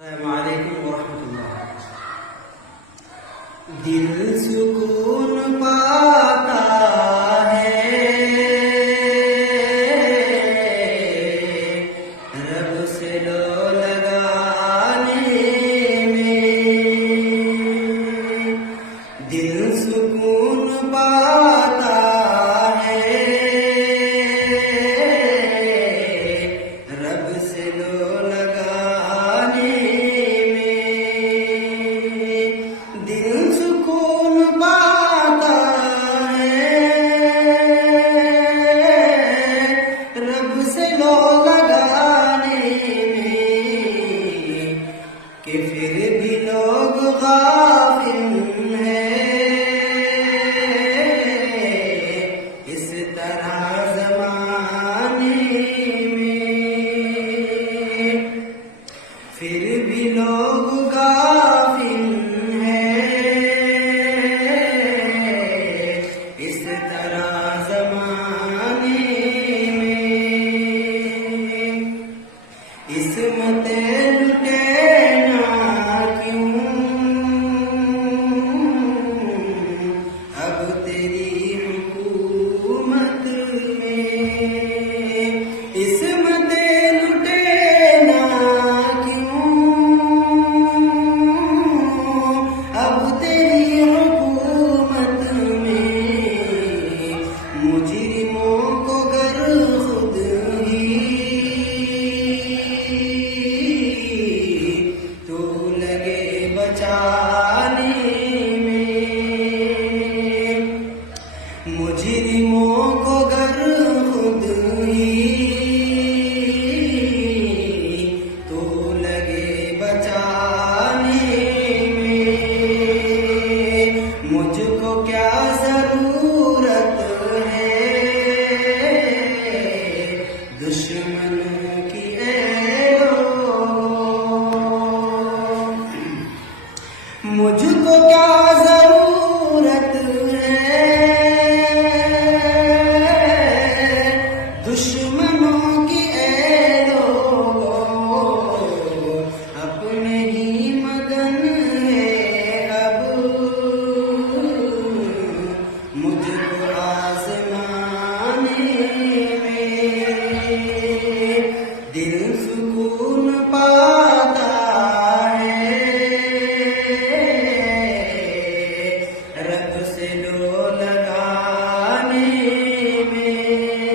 अस्सलामुअलैकुम वरहमतुल्लाह। दिल सुकून पाता है रब से लो लगाने में। दिल सुकून पाता है रब से लो लगाने में। दिल सुकून पाता है रब से लो लगाने में। कि फिर भी लोग गाफिल हैं इस तरह ज़माने में। फिर भी लोग गाफिल हैं